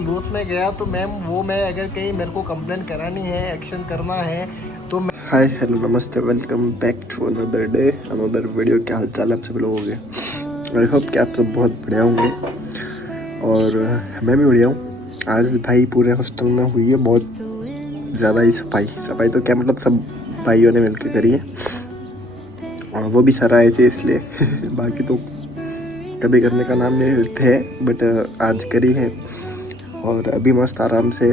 Loss में गया तो मैम वो मैं अगर कहीं मेरे को कंप्लेन करानी है, एक्शन करना है तो मैं। हाय हेलो नमस्ते, welcome back to another day another video. क्या हाल चाल है आप सब लोगों के? आई होप कि आप सब बहुत बढ़िया होंगे और मैं भी बढ़िया हूँ। आज भाई पूरे हॉस्टल में हुई है बहुत ज़्यादा ही सफाई तो क्या मतलब सब भाइयों ने मिलकर करी है और वो भी सर आए थे इसलिए बाकी तो कभी करने का नाम नहीं लेते हैं बट आज करी है। और अभी मस्त आराम से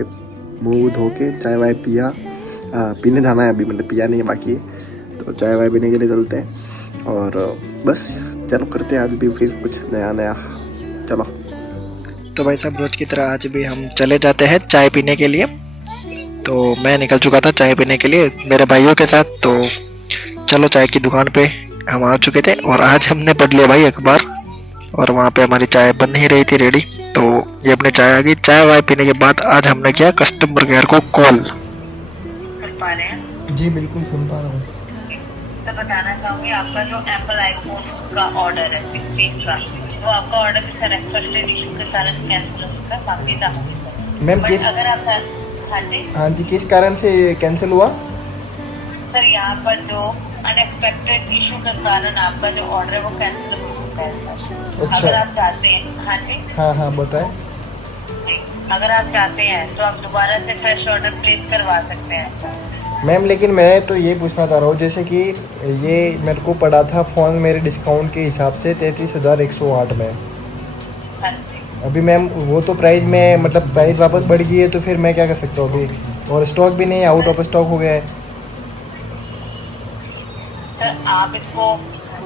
मुँह धो के चाय वाय पिया, पीने जाना है अभी, मतलब पिया नहीं है बाकी है, तो चाय वाय पीने के लिए चलते हैं और बस चलो करते हैं आज भी फिर कुछ नया। चलो तो भाई साहब रोज की तरह आज भी हम चले जाते हैं चाय पीने के लिए। तो मैं निकल चुका था चाय पीने के लिए मेरे भाइयों के साथ। तो चलो चाय की दुकान पे हम आ चुके थे और आज हमने पढ़ लिया भाई अखबार और वहाँ पे हमारी चाय बन नहीं रही थी रेडी। तो ये अपने चाय आ गई। चाय वाय पीने के बाद आज हमने किया कस्टमर केयर को कॉल। सुन पा रहे हैं? जी बिल्कुल सुन पा रहा हूँ। तो बताना चाहूंगी आपका जो एप्पल आईफोन का ऑर्डर है 16 का, वो आपका ऑर्डर सर एक्सपेक्टेड इशू के कारण कैंसिल हो चुका है। माफी चाहूंगी मैम बट किस अगर आप हाँ जी किस कारण से कैंसिल हुआ? सर यहाँ पर जो अनएक्सपेक्टेड इशू के कारण आपका जो ऑर्डर है वो कैंसिल हो चुका है सर। अच्छा। अगर आप चाहते हैं, हाँ जी हाँ बताएं। जी, अगर आप चाहते हैं तो आप दोबारा से फ्रेश ऑर्डर प्लेस करवा सकते हैं। मैम लेकिन मैं तो ये पूछना चाह रहा हूँ जैसे कि ये मेरे को पड़ा था फ़ोन मेरे डिस्काउंट के हिसाब से 33,108 में। हाँ जी अभी मैम वो तो प्राइस में मतलब प्राइस वापस बढ़ गई है तो फिर मैं क्या कर सकता हूँ अभी? और स्टॉक भी नहीं, आउट ऑफ स्टॉक हो गया है। सर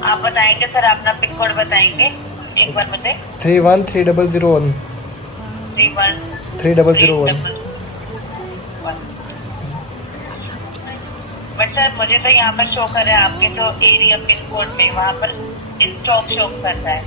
आप बताएंगे सर, अपना पिन कोड बताएंगे एक बार मुझे। 313001 3001। बट सर मुझे तो यहाँ पर शो कर रहा है आपके तो एरिया पिन कोड में वहाँ पर स्टॉक शो कर रहा है।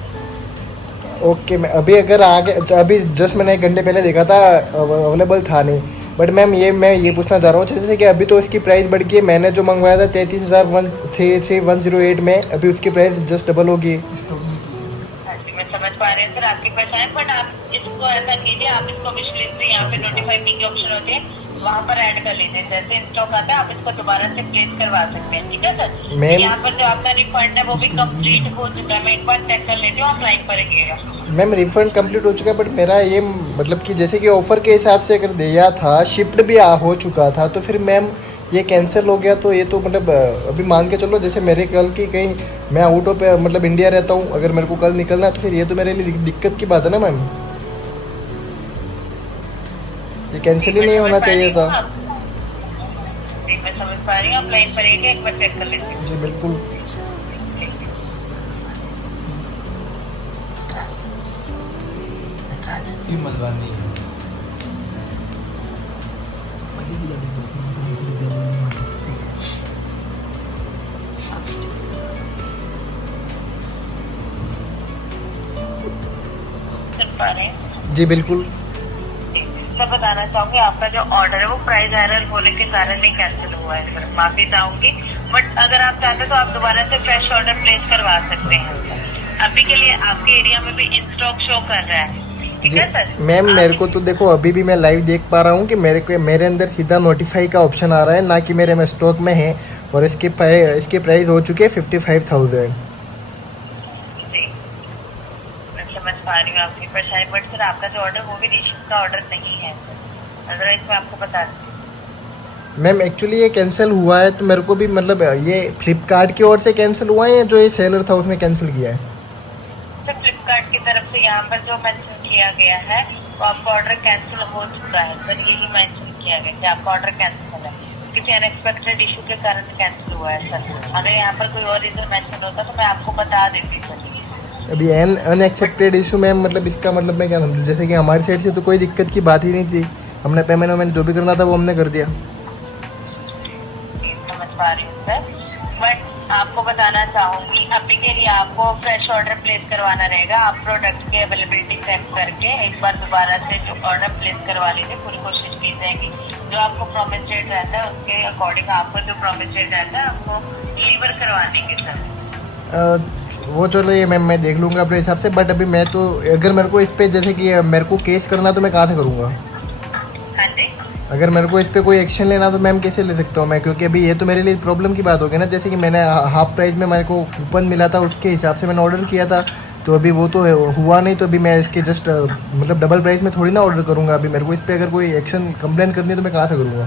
ओके मैं अभी अगर आगे अभी जस्ट मैंने 1 घंटे पहले देखा था अवेलेबल था नहीं। बट मैम मैं ये पूछना चाह रहा हूँ जैसे कि अभी तो इसकी प्राइस बढ़ गई है। मैंने जो मंगवाया था 33,108 में, अभी उसकी प्राइस जस्ट डबल होगी। हाँ जी मैं समझ पा रही हूँ सर आपकी परेशानी, बट आप इसको ऐसा कीजिए, आप इसको विश लिस्ट से यहाँ पे नोटिफाई मी की ऑप्शन होती है वहाँ पर ऐड कर लीजिए। जैसे स्टॉक आता है आप इसको दोबारा से प्लेस करवा सकते हैं, ठीक है सर। मैम यहाँ पर जो आपका रिफंड है वो भी कंप्लीट हो चुका है। मैं एक बार चेक कर लेती हूँ, आप लाइन पर रहिएगा। मैम रिफंड कंप्लीट हो चुका है बट मेरा ये मतलब कि जैसे कि ऑफ़र के हिसाब से अगर दिया था, शिफ्ट भी हो चुका था, तो फिर मैम ये कैंसिल हो गया तो ये तो मतलब अभी मान के चलो जैसे मेरे कल की कहीं मैं आउट ऑफ मतलब इंडिया रहता हूँ, अगर मेरे को कल निकलना है तो फिर ये तो मेरे लिए दिक्कत की बात है ना मैम। ये कैंसिल ही नहीं होना चाहिए था। जी मैं समझ पा रही हूँ, आप लाइन पर रहिएगा, एक बार चेक कर लीजिए। जी बिल्कुल। सुन पा रहे हैं? जी बिल्कुल। मैं बताना चाहूंगी आपका जो ऑर्डर है वो प्राइस एरर होने के कारण ही कैंसिल हुआ है सर। माफी चाहूंगी बट अगर आप चाहते तो आप दोबारा से फ्रेश ऑर्डर प्लेस करवा सकते हैं। अभी के लिए आपके एरिया में भी इन स्टॉक शो कर रहा है, ठीक है सर। मैम मेरे को तो देखो अभी भी मैं लाइव देख पा रहा हूँ कि मेरे अंदर सीधा नोटिफाई का ऑप्शन आ रहा है, ना कि मेरे में स्टॉक में है। और इसकी प्राइस हो चुकी है 55,000। जी मैं समझ पा रही हूँ आपकी परेशानी, बट सर आपका जो ऑर्डर वो भी रीशू का ऑर्डर नहीं है सर। अदरवाइज मैं आपको बता दूँ। मैम एक्चुअली ये कैंसिल हुआ है तो मेरे को भी मतलब ये फ्लिपकार्ट की ओर से कैंसिल हुआ है या जो ये सेलर था उसने कैंसिल किया है? सर फ्लिपकार्ट की तरफ से यहाँ पर जो मेंशन किया गया है वो आपका ऑर्डर कैंसिल हो चुका है सर। यही मेंशन किया गया कि आपका ऑर्डर कैंसिल है, किसी अनएक्सपेक्टेड इशू के कारण कैंसिल हुआ है सर। अगर यहाँ पर कोई और रीजन मेंशन होता तो मैं आपको बता देती सर। अभी अनएक्सेप्टेड इशू मैम मतलब इसका मतलब मैं क्या समझूं? जैसे कि हमारी साइड से तो कोई दिक्कत की बात ही नहीं थी, हमने पेमेंट जो भी करना था वो हमने कर दिया। समझ पा रही हूँ सर, बट आपको बताना चाहूंगी अभी के लिए आपको फ्रेश ऑर्डर प्लेस करवाना रहेगा। आप प्रोडक्ट की अवेलेबिलिटी चेक करके एक बार दोबारा से जो ऑर्डर प्लेस करवा लीजिए, पूरी कोशिश की जाएगी। जो आपको प्रॉमिस डेट रहता है उसके अकॉर्डिंग आपको जो प्रॉमिस डेट रहता है आपको डिलीवर करवा देंगे सर। वो चलो ये मैं देख लूँगा अपने हिसाब से, बट अभी मैं तो अगर मेरे को इस पे जैसे कि मेरे को केस करना तो मैं कहाँ से करूँगा? हाँ जी। अगर मेरे को इस पे कोई एक्शन लेना तो मैम कैसे ले सकता हूँ मैं? क्योंकि अभी ये तो मेरे लिए प्रॉब्लम की बात होगी ना, जैसे कि मैंने हाफ प्राइस में मेरे को कूपन मिला था, उसके हिसाब से मैंने ऑर्डर किया था, तो अभी वो तो हुआ नहीं, तो अभी मैं इसके जस्ट मतलब डबल प्राइस में थोड़ी ना ऑर्डर करूँगा। अभी मेरे को इस पर अगर कोई एक्शन कंप्लेन करनी है तो मैं कहाँ से करूँगा?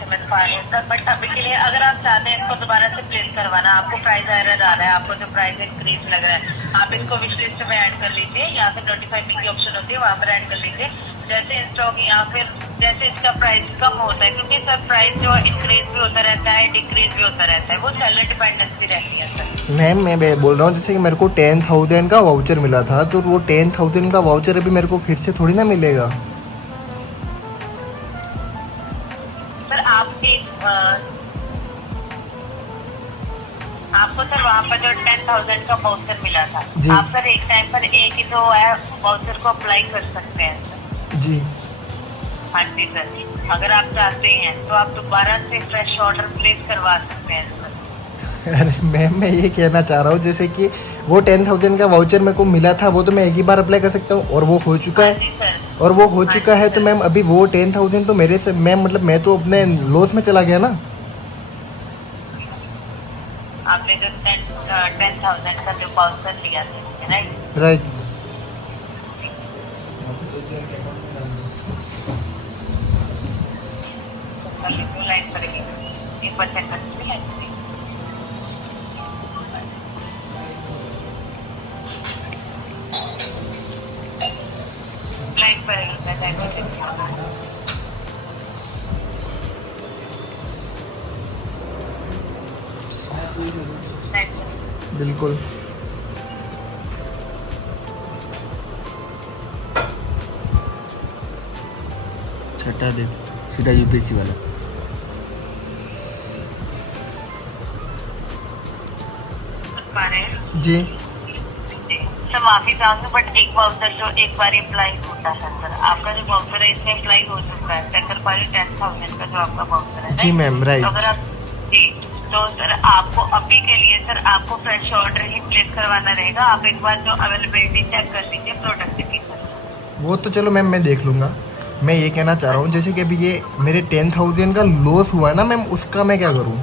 समझ पा रही हूँ सर, बट अभी के लिए अगर आप चाहते हैं इसको दोबारा से प्लेस करवाना, आपको प्राइस एरर आ रहा है, आपको जो प्राइस इंक्रीज लग रहा है, आप इसको विश लिस्ट में ऐड कर लीजिए, यहाँ पे नोटिफाई मी की ऑप्शन होती है, वहाँ पर ऐड कर लीजिए। जैसे इन स्टॉक या फिर जैसे इसका प्राइस कम होता है, क्योंकि सर प्राइस जो इंक्रीज भी होता रहता है, डिक्रीज भी होता रहता है, वो सेलर डिपेंडेंसी रहती है सर। मैम मैं बोल रहा हूँ जैसे कि मेरे को 10,000 का वाउचर मिला था, तो वो 10,000 का वाउचर अभी मेरे को फिर से थोड़ी ना मिलेगा। सर आपको सर वहाँ पर जो 10,000 का वाउचर मिला था, जी। आप सर एक टाइम पर एक ही तो है वाउचर को अप्लाई कर सकते हैं सर। जी हाँ जी सर, अगर आप चाहते हैं तो आप दोबारा से फ्रेश ऑर्डर प्लेस करवा सकते हैं सर। अरे मैम मैं ये कहना चाह रहा हूँ जैसे कि वो 10,000 का वाउचर मेरे को मिला था, वो तो मैं एक ही बार अप्लाई कर सकता हूँ, और वो हो चुका हाँ है। जी सर। और वो हो हाँ चुका जी है तो सर। मैम अभी वो 10,000 तो मेरे से मैम मतलब मैं तो अपने लॉस में चला गया ना। आपने जो 10,000 का जो वाउचर लिया था, राइट? राइट। लाइन पड़ेगी 1% का लाइन पड़ेगी। लाइन पड़ेगी लाइन पड़ेगी। बिल्कुल। छठा दे सीधा यूपीएससी वाला। जी सर माफी चाहूंगी, बट एक वाउचर जो एक बार अप्लाई होता है सर, आपका जो वाउचर है इसमें अप्लाई हो चुका है, सेकंड पारी 10,000 का जो आपका वाउचर है। जी मैम, राइट। तो अगर आप जी, तो सर आपको अभी के लिए सर आपको फ्रेश ऑर्डर ही प्लेस करवाना रहेगा। आप एक बार जो अवेलेबिलिटी चेक कर लीजिए प्रोडक्ट की सर। वो तो चलो मैम मैं देख लूँगा। मैं ये कहना चाह रहा हूँ जैसे कि अभी ये मेरे 10,000 का लॉस हुआ है ना मैम, उसका मैं क्या करूँ?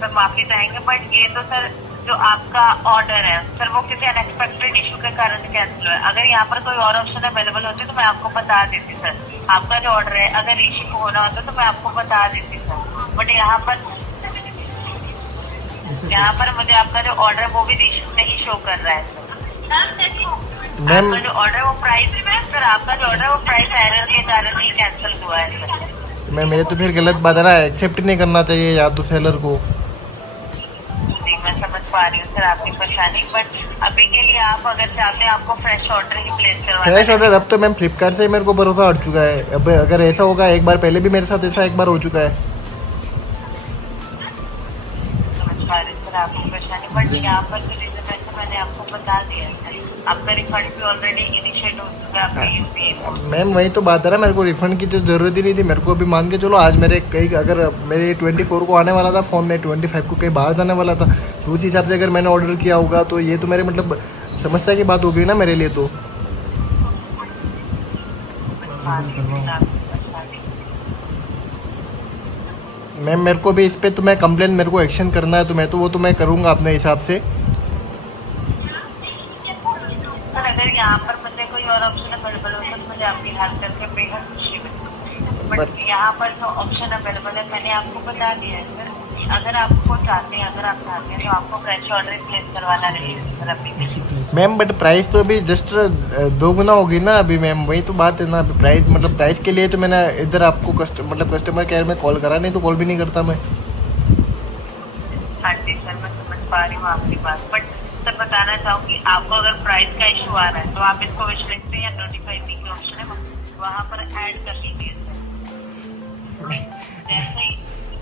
सर माफी चाहेंगे, बट ये तो सर जो आपका ऑर्डर है सर वो किसी अनएक्सपेक्टेड इशू के कारण कैंसिल हुआ है। अगर यहाँ पर कोई और ऑप्शन अवेलेबल होती तो मैं आपको बता देती सर। आपका जो ऑर्डर है अगर इशू होना होता तो मैं आपको बता देती सर, बट यहाँ पर मुझे आपका जो ऑर्डर है वो भी इशू नहीं शो कर रहा है सर। मैम आपका जो ऑर्डर है वो प्राइस में सर, आपका जो ऑर्डर है वो प्राइस एरर के कारण ही कैंसिल हुआ है सर। मैम ये तो फिर गलत बात है ना, एक्सेप्ट नहीं करना चाहिए या तो सेलर को। जी मैं समझ पा रही हूँ सर आपकी परेशानी, बट अभी के लिए आप अगर चाहते हैं आपको फ्रेश ऑर्डर ही प्लेस करवाना फ्रेश ऑर्डर अब तो मैम फ्लिपकार्ट से मेरे को भरोसा हट चुका है। अब अगर ऐसा होगा, एक बार पहले भी मेरे साथ ऐसा एक बार हो चुका है। समझ पा रही हूँ सर आपकी परेशानी, बट यहाँ पर जो रीजन है मैंने आपको बता दिया है सर। आपका रिफंड भी ऑलरेडी इनिशिएट हो चुका है आपके यूपीआई। मैम वही तो बात है ना, मेरे को रिफंड की तो ज़रूरत ही नहीं थी। मेरे को अभी मान के चलो आज मेरे कहीं अगर मेरे 24 को आने वाला था फ़ोन, में 25 को कहीं बाहर जाने वाला था, तो उस हिसाब से अगर मैंने ऑर्डर किया होगा तो ये तो मेरे मतलब समस्या की बात हो गई ना मेरे लिए। तो मैम मेरे को भी इस पर तो मैं कंप्लेन, मेरे को एक्शन करना है तो मैं तो वो तो मैं करूँगा अपने हिसाब से। सर अगर यहाँ पर मुझे कोई और ऑप्शन अवेलेबल हो तो मुझे आपकी हेल्प करके बेहद खुशी मिलेगी, बट यहाँ पर जो ऑप्शन अवेलेबल है मैंने आपको बता दिया है सर। अगर आप चाहते हैं तो आपको फ्रेश ऑर्डर प्लेस करवाना रहेगा सर अभी। मैम बट प्राइस तो अभी जस्ट 2 गुना होगी ना अभी मैम, वही तो बात है ना। अभी प्राइस मतलब प्राइस के लिए तो मैंने इधर आपको कस्टमर केयर में कॉल करा, नहीं तो कॉल भी नहीं करता मैं। हाँ जी सर मैं समझ पा रही हूँ आपकी बात, बट सर बताना चाहूँगी आपको अगर प्राइस का इशू आ रहा है तो आप इसको विश लिस्ट या नोटिफाई मी के ऑप्शन है वहाँ पर ऐड कर लीजिए सर।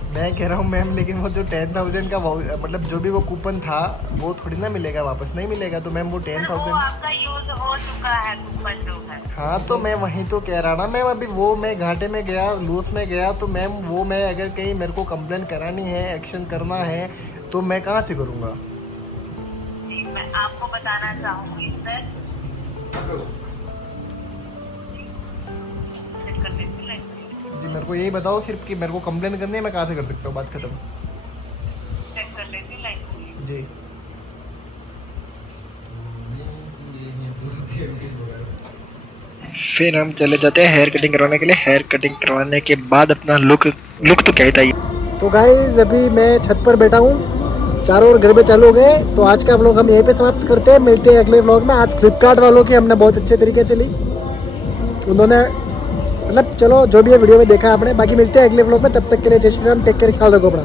मैं कह रहा हूँ मैम, लेकिन वो जो 10,000 का मतलब जो भी वो कूपन था वो थोड़ी ना मिलेगा, वापस नहीं मिलेगा। तो मैम वो 10,000 आपका यूज हो चुका है कूपन जो है। हाँ तो मैं वही तो कह रहा ना मैम, अभी वो मैं घाटे में गया, लॉस में गया, तो मैम वो मैं अगर कहीं मेरे को कंप्लेन करानी है, एक्शन करना है, तो मैं कहाँ से करूँगा? मैं आपको बताना चाहूंगी सर, जी मेरे को यही बताओ सिर्फ कि मेरे को कंप्लेन करनी है, मैं कहाँ से कर सकता हूँ? बात खत्म। चेक कर लेती लाइन। जी फिर हम चले जाते हैं हेयर कटिंग करवाने के लिए। हेयर कटिंग करवाने के बाद अपना लुक तो कहता ही। तो गाइस अभी मैं छत पर बैठा हूँ, चारों ओर गरबे चालू हो गए। तो आज का व्लॉग हम यहीं पे समाप्त करते हैं, मिलते हैं अगले व्लॉग में। आज फ्लिपकार्ट वालों की हमने बहुत अच्छे तरीके से ली, उन्होंने मतलब चलो जो भी है वीडियो में देखा आपने। बाकी मिलते हैं अगले व्लॉग में, तब तक के लिए जय श्री राम, टेक केयर, ख्याल रखो अपना।